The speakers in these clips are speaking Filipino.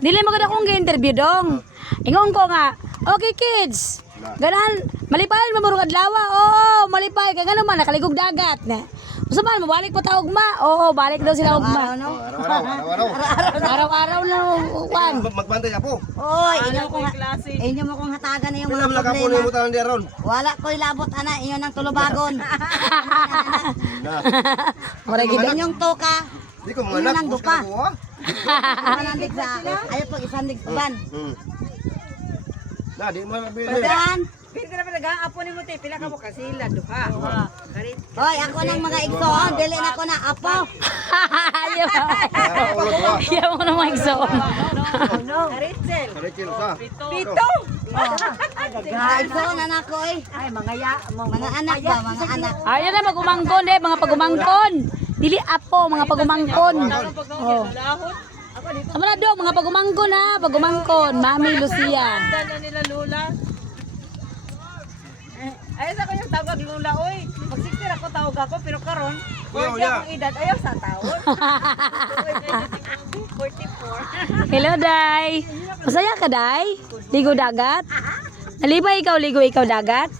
Dili mo gud akong gi-interview dong. Ingon ko nga, okay kids. Ganan, malipay mamurong adlaw. Oo, malipay kay ngano man nakaligog dagat na. Usa man mabalik pa ta ugma? Oo, balik daw sila ugma. Araw-araw na kwan. Magbantay ako. Oy, inyo mo kong hatagan na yung mga problema. Wala ko'y labot ana, inyo nang tulubagon. Mura gid. Inyong toka. Di ko mga anak, bus ka ako ha? Manandig sa ayaw po isandig sa ban. Na, di mo nabili. Dan. Pili ka na pala apo ni mo te, pila ka mo kasila duha. Oy, ako nang mga igsoon, dili na ko na apo. Ayaw mo na mag-zone. Rachel. Rachel, sa? Pito. Igsoon na ko eh. Ay mga Mga anak ba, mga anak. Ayun na magumangkon mga pagumangkon. Dili apo, mga pagumangkon. Oh. Sama na do, mga pagumangkon ha, pagumangkon. Mami Lucia. Dala nila Lula. Ayaw sa kanyang tawag Lula, oy. Magsiktir ako tawag ako, pero karon, kung akong edad, ayaw sa tawag. 44. Hello, Day. Masaya ka, Day? Ligo dagat? Nalibay ikaw, ligo ikaw dagat?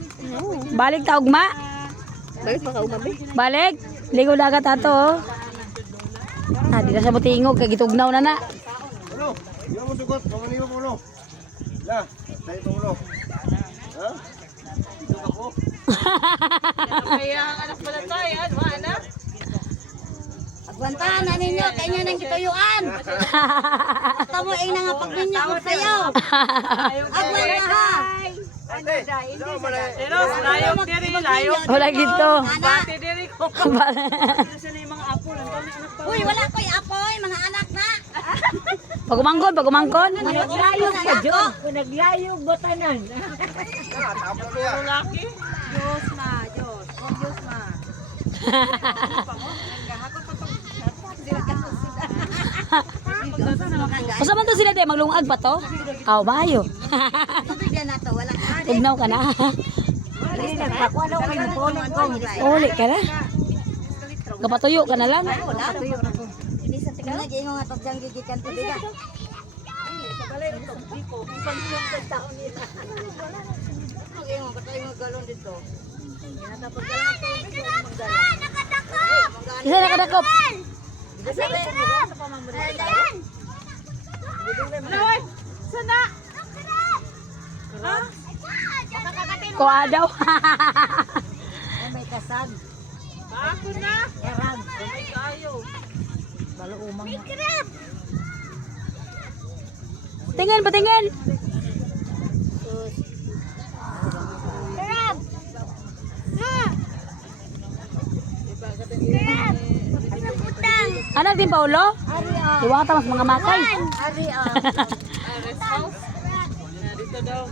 Balik ta ugma? Balik pa ka umabi? Balik? Ligo dagat ato. Di na siya butingog, kay gitugnaw na na. Ano? Di mo sugot, pamaniwa mo ulo. La, tayo itong ulo. Ha? Ito ako. Kaya ang anak pala tayo, ano anak? Agwantahan na ninyo, kay inyo nang kituyuan. Tamo ay nangapag ninyo ko sayo. Agwantahan. Pero layok diri, layok. Wala gito. Bati diri ko. Sila yung mga apo, lang kami anak pa. Uy, wala ko'y apoy, mga anak na. Pagumangkon, pagumangkon. Naglayo na ako. Naglayog botanan. Tapos niya. Laki. Diyos na, Diyos. Oh, Diyos na. Usa man to sila, Day? Maglungag pa to? Aw, maayo. Tubig na to, wala ka. Tugnaw ka na. Nagpakuano ko yung phone ko. Uli ka na. Kapatuyo ka na lang. Wala. Hindi sa tingin na, giingo nga tadyang gigikan tubig ah. Giingo ka tayo mga galon dito. Ginatapos ka lang ito. Isa nakadakop. Laway, sana. Ha? Kuha daw. May kasag. Ako na. Erag. Ay, kayo. Balo umang na. Tingin, patingin. Anak din Paulo? Iwata mas mga makay. Ari ah. Rest house. Dito daw.